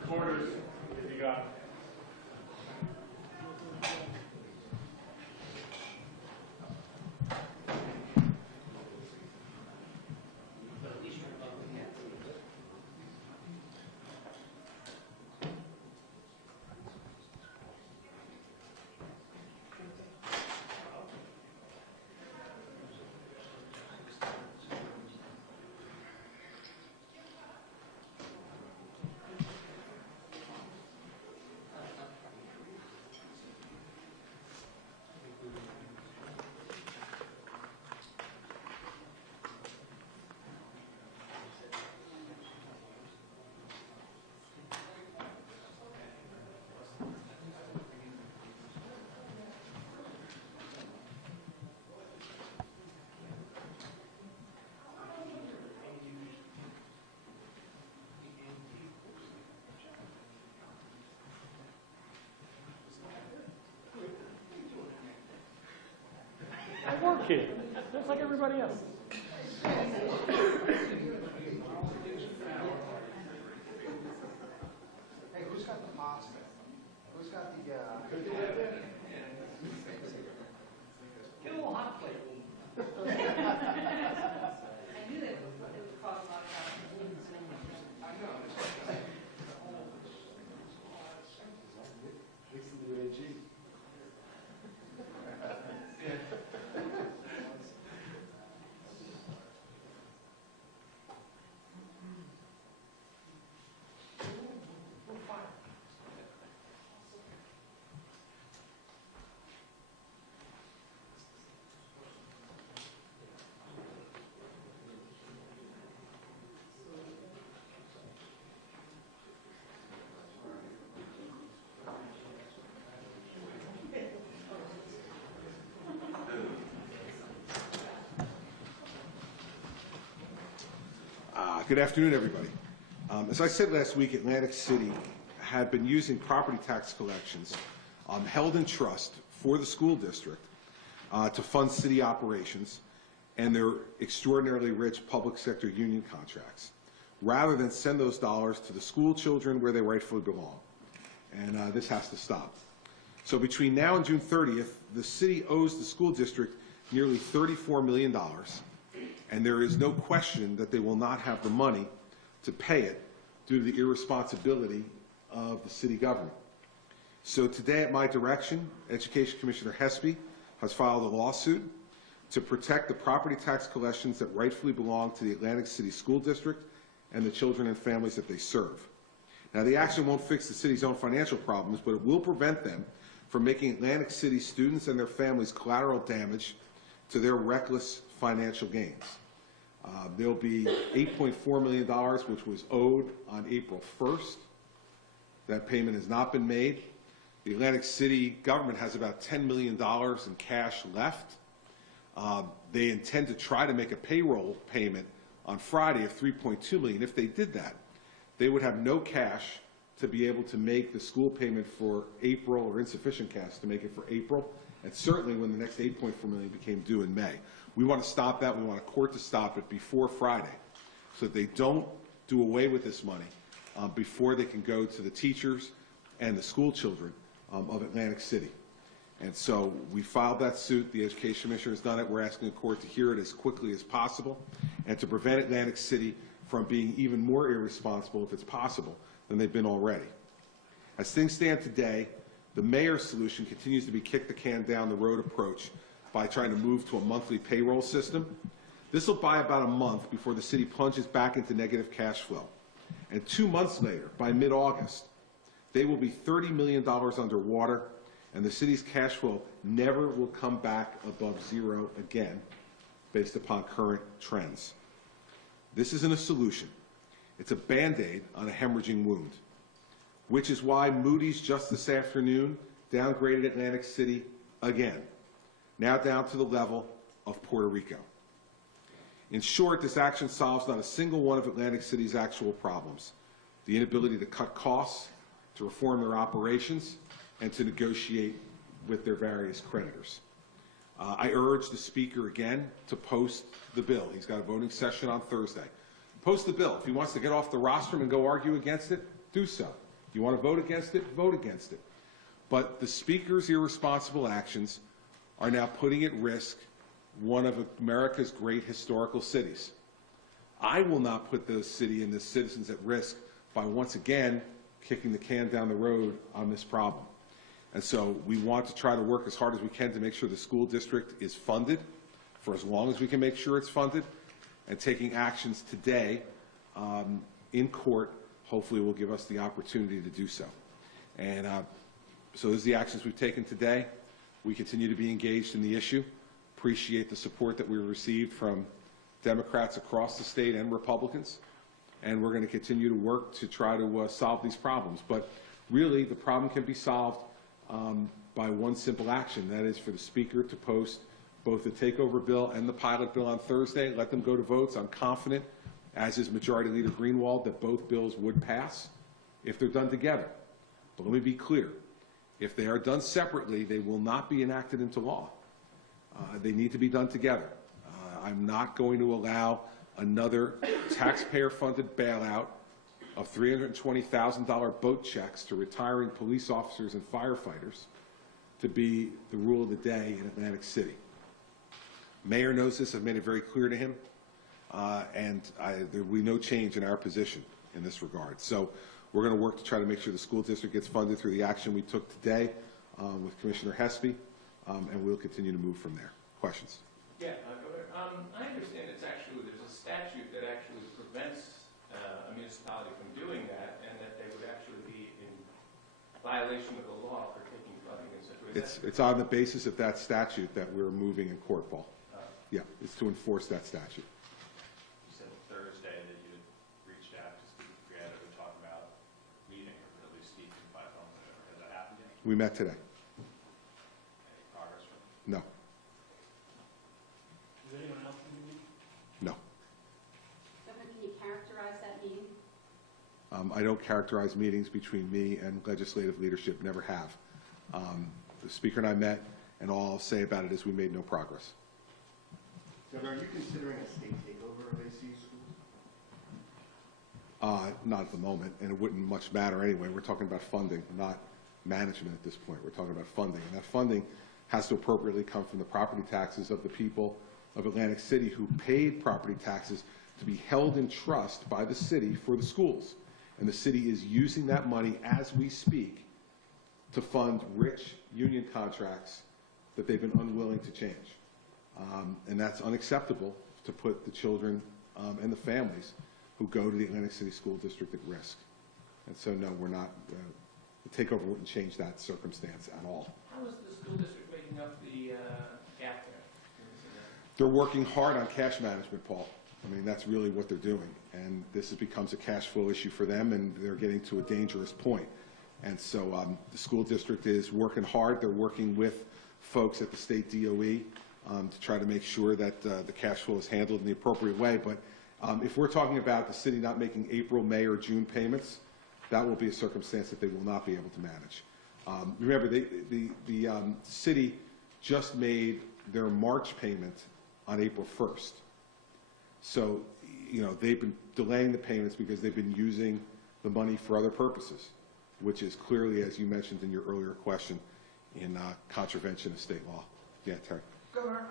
Recorders, if you got. I work here, just like everybody else. Hey, who's got the pasta? Who's got the, Get a little hot plate. I knew that it would cause a lot of time. I know. Fixing the AG. Good afternoon, everybody. As I said last week, Atlantic City had been using property tax collections held in trust for the school district to fund city operations and their extraordinarily rich public sector union contracts, rather than send those dollars to the school children where they rightfully belong. And this has to stop. So between now and June 30th, the city owes the school district nearly $34 million. And there is no question that they will not have the money to pay it due to the irresponsibility of the city government. So today, at my direction, Education Commissioner Hespy has filed a lawsuit to protect the property tax collections that rightfully belong to the Atlantic City School District and the children and families that they serve. Now, the action won't fix the city's own financial problems, but it will prevent them from making Atlantic City students and their families collateral damage to their reckless financial gains. There'll be $8.4 million, which was owed on April 1st. That payment has not been made. The Atlantic City government has about $10 million in cash left. They intend to try to make a payroll payment on Friday of $3.2 million. If they did that, they would have no cash to be able to make the school payment for April, or insufficient cash to make it for April, and certainly when the next $8.4 million became due in May. We want to stop that. We want a court to stop it before Friday so that they don't do away with this money before they can go to the teachers and the school children of Atlantic City. And so we filed that suit. The Education Commissioner has done it. We're asking the court to hear it as quickly as possible and to prevent Atlantic City from being even more irresponsible, if it's possible, than they've been already. As things stand today, the mayor's solution continues to be kick the can down the road approach by trying to move to a monthly payroll system. This will buy about a month before the city plunges back into negative cash flow. And 2 months later, by mid-August, they will be $30 million underwater, and the city's cash flow never will come back above zero again, based upon current trends. This isn't a solution. It's a Band-Aid on a hemorrhaging wound, which is why Moody's just this afternoon downgraded Atlantic City again, now down to the level of Puerto Rico. In short, this action solves not a single one of Atlantic City's actual problems: the inability to cut costs, to reform their operations, and to negotiate with their various creditors. I urge the Speaker again to post the bill. He's got a voting session on Thursday. Post the bill. If he wants to get off the rostrum and go argue against it, do so. If you want to vote against it, vote against it. But the Speaker's irresponsible actions are now putting at risk one of America's great historical cities. I will not put the city and the citizens at risk by once again kicking the can down the road on this problem. And so we want to try to work as hard as we can to make sure the school district is funded for as long as we can make sure it's funded, and taking actions today in court hopefully will give us the opportunity to do so. And so those are the actions we've taken today. We continue to be engaged in the issue. Appreciate the support that we received from Democrats across the state and Republicans, and we're going to continue to work to try to solve these problems. But really, the problem can be solved by one simple action. That is for the Speaker to post both the takeover bill and the pilot bill on Thursday, let them go to votes. I'm confident, as is Majority Leader Greenwald, that both bills would pass if they're done together. But let me be clear. If they are done separately, they will not be enacted into law. They need to be done together. I'm not going to allow another taxpayer-funded bailout of $320,000 boat checks to retiring police officers and firefighters to be the rule of the day in Atlantic City. Mayor knows this. I've made it very clear to him, and there will be no change in our position in this regard. So we're going to work to try to make sure the school district gets funded through the action we took today with Commissioner Hespy, and we'll continue to move from there. Questions? Yeah, I understand there's a statute that actually prevents a municipality from doing that, and that they would actually be in violation of the law for taking funding and such. It's on the basis of that statute that we're moving in court, Paul. Yeah, it's to enforce that statute. You said Thursday that you had reached out to speak together to talk about meeting, or at least speaking by phone. Has that happened yet? We met today. Any progress from it? No. Is anyone else in the meeting? No. Governor, can you characterize that meeting? I don't characterize meetings between me and legislative leadership, never have. The Speaker and I met, and all I'll say about it is we made no progress. Governor, are you considering a state takeover of ACU schools? Not at the moment, and it wouldn't much matter anyway. We're talking about funding, not management at this point. We're talking about funding, and that funding has to appropriately come from the property taxes of the people of Atlantic City who paid property taxes to be held in trust by the city for the schools. And the city is using that money as we speak to fund rich union contracts that they've been unwilling to change. And that's unacceptable to put the children and the families who go to the Atlantic City School District at risk. And so, no, we're not, the takeover wouldn't change that circumstance at all. How is the school district making up the gap there? They're working hard on cash management, Paul. I mean, that's really what they're doing. And this becomes a cash flow issue for them, and they're getting to a dangerous point. And so the school district is working hard. They're working with folks at the state DOE to try to make sure that the cash flow is handled in the appropriate way. But if we're talking about the city not making April, May, or June payments, that will be a circumstance that they will not be able to manage. Remember, the city just made their March payment on April 1st. So, you know, they've been delaying the payments because they've been using the money for other purposes, which is clearly, as you mentioned in your earlier question, in contravention of state law. Yeah, Terry. Governor,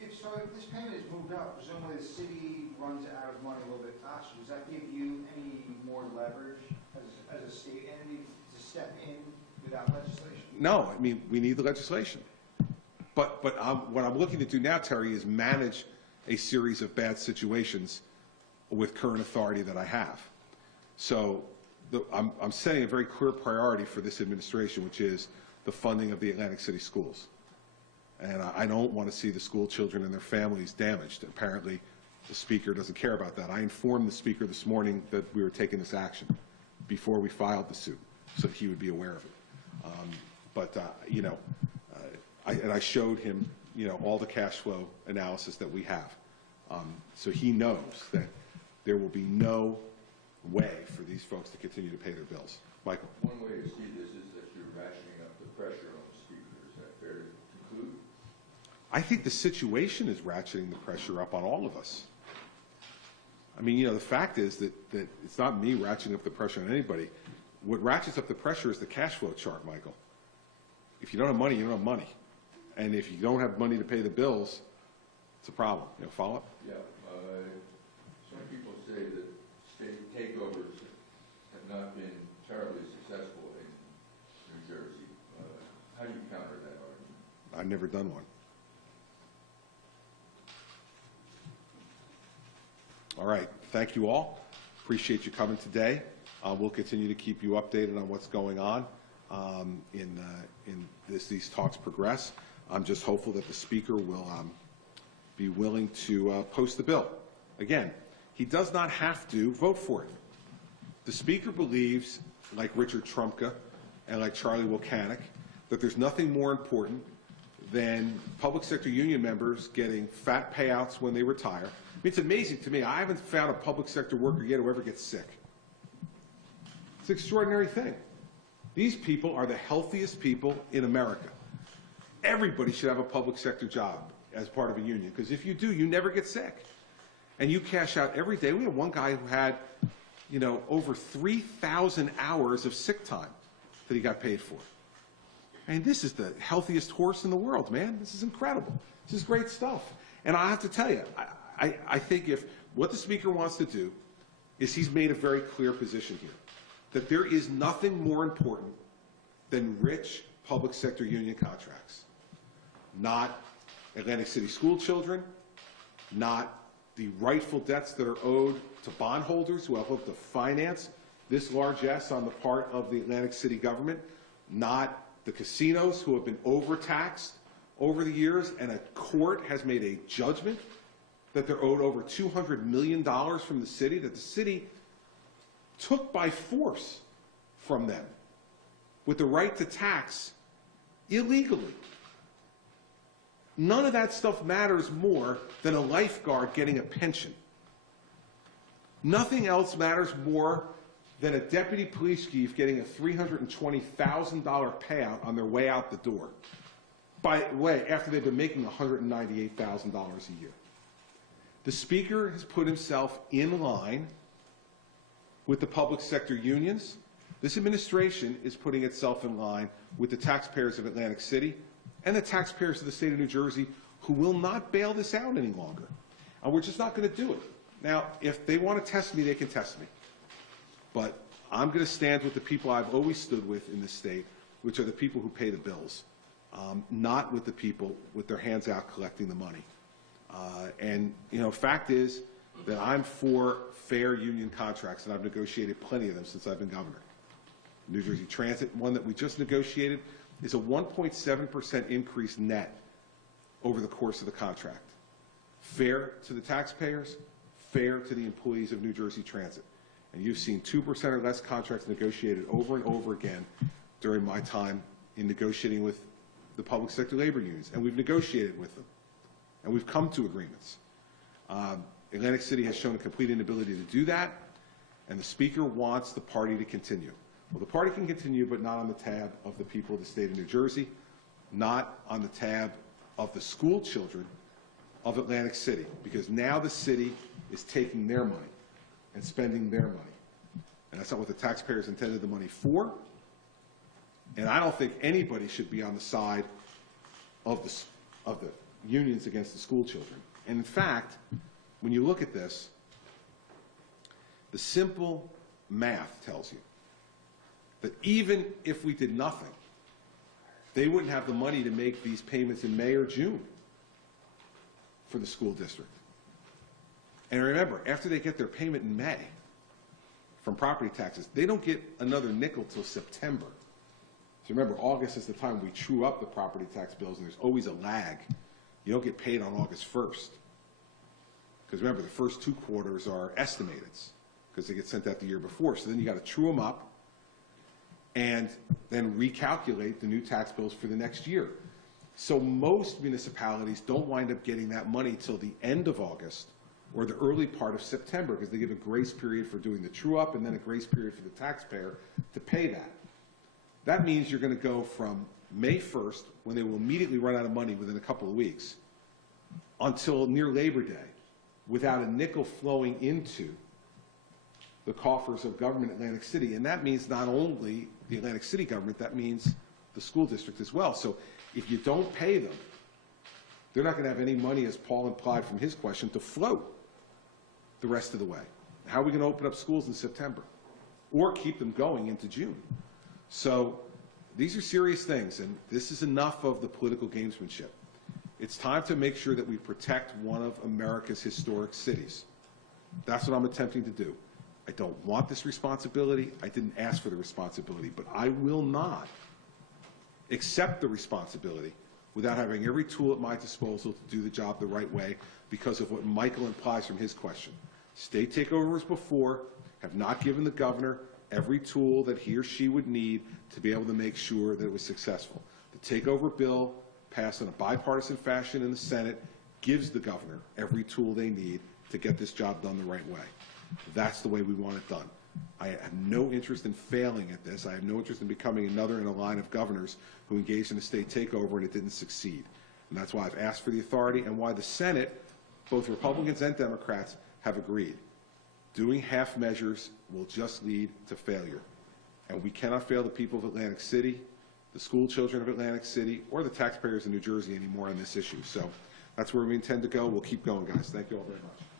if this payment is moved out, presumably the city runs out of money a little bit faster. Does that give you any more leverage as a state entity to step in without legislation? No, I mean, we need the legislation. But what I'm looking to do now, Terry, is manage a series of bad situations with current authority that I have. So I'm setting a very clear priority for this administration, which is the funding of the Atlantic City schools. And I don't want to see the school children and their families damaged. Apparently, the Speaker doesn't care about that. I informed the Speaker this morning that we were taking this action before we filed the suit, so that he would be aware of it. I showed him, all the cash flow analysis that we have. So he knows that there will be no way for these folks to continue to pay their bills. Michael? One way to see this is that you're ratcheting up the pressure on the Speaker. Is that fair to conclude? I think the situation is ratcheting the pressure up on all of us. I mean, the fact is that it's not me ratcheting up the pressure on anybody. What ratchets up the pressure is the cash flow chart, Michael. If you don't have money, you don't have money. And if you don't have money to pay the bills, it's a problem. Follow up? Yeah. Some people say that state takeovers have not been terribly successful in New Jersey. How do you counter that argument? I've never done one. All right. Thank you all. Appreciate you coming today. We'll continue to keep you updated on what's going on these talks progress. I'm just hopeful that the Speaker will be willing to post the bill. Again, he does not have to vote for it. The Speaker believes, like Richard Trumka and like Charlie Wilcanic, that there's nothing more important than public sector union members getting fat payouts when they retire. I mean, it's amazing to me. I haven't found a public sector worker yet who ever gets sick. It's an extraordinary thing. These people are the healthiest people in America. Everybody should have a public sector job as part of a union, because if you do, you never get sick. And you cash out every day. We had one guy who had, over 3,000 hours of sick time that he got paid for. And this is the healthiest horse in the world, man. This is incredible. This is great stuff. And I have to tell you, I think if what the Speaker wants to do is he's made a very clear position here, that there is nothing more important than rich public sector union contracts. Not Atlantic City school children, not the rightful debts that are owed to bondholders who have helped to finance this largesse on the part of the Atlantic City government, not the casinos who have been overtaxed over the years, and a court has made a judgment that they're owed over $200 million from the city, that the city took by force from them with the right to tax illegally. None of that stuff matters more than a lifeguard getting a pension. Nothing else matters more than a deputy police chief getting a $320,000 payout on their way out the door. By the way, after they've been making $198,000 a year. The Speaker has put himself in line with the public sector unions. This administration is putting itself in line with the taxpayers of Atlantic City and the taxpayers of the state of New Jersey, who will not bail this out any longer. And we're just not going to do it. Now, if they want to test me, they can test me. But I'm going to stand with the people I've always stood with in this state, which are the people who pay the bills, not with the people with their hands out collecting the money. Fact is that I'm for fair union contracts, and I've negotiated plenty of them since I've been governor. New Jersey Transit, one that we just negotiated, is a 1.7% increase net over the course of the contract. Fair to the taxpayers, fair to the employees of New Jersey Transit. And you've seen 2% or less contracts negotiated over and over again during my time in negotiating with the public sector labor unions. And we've negotiated with them. And we've come to agreements. Atlantic City has shown a complete inability to do that, and the Speaker wants the party to continue. Well, the party can continue, but not on the tab of the people of the state of New Jersey, not on the tab of the school children of Atlantic City, because now the city is taking their money and spending their money. And that's not what the taxpayers intended the money for. And I don't think anybody should be on the side of the unions against the school children. And in fact, when you look at this, the simple math tells you that even if we did nothing, they wouldn't have the money to make these payments in May or June for the school district. And remember, after they get their payment in May from property taxes, they don't get another nickel till September. So remember, August is the time we true up the property tax bills, and there's always a lag. You don't get paid on August 1st. Because remember, the first 2 quarters are estimated, because they get sent out the year before. So then you got to true them up and then recalculate the new tax bills for the next year. So most municipalities don't wind up getting that money till the end of August or the early part of September, because they give a grace period for doing the true up and then a grace period for the taxpayer to pay that. That means you're going to go from May 1st, when they will immediately run out of money within a couple of weeks, until near Labor Day, without a nickel flowing into the coffers of government Atlantic City. And that means not only the Atlantic City government, that means the school district as well. So if you don't pay them, they're not going to have any money, as Paul implied from his question, to float the rest of the way. How are we going to open up schools in September? Or keep them going into June? So these are serious things, and this is enough of the political gamesmanship. It's time to make sure that we protect one of America's historic cities. That's what I'm attempting to do. I don't want this responsibility. I didn't ask for the responsibility, but I will not accept the responsibility without having every tool at my disposal to do the job the right way, because of what Michael implies from his question. State takeovers before have not given the governor every tool that he or she would need to be able to make sure that it was successful. The takeover bill, passed in a bipartisan fashion in the Senate, gives the governor every tool they need to get this job done the right way. That's the way we want it done. I have no interest in failing at this. I have no interest in becoming another in a line of governors who engaged in a state takeover and it didn't succeed. And that's why I've asked for the authority, and why the Senate, both Republicans and Democrats, have agreed. Doing half measures will just lead to failure. And we cannot fail the people of Atlantic City, the school children of Atlantic City, or the taxpayers in New Jersey anymore on this issue. So that's where we intend to go. We'll keep going, guys. Thank you all very much.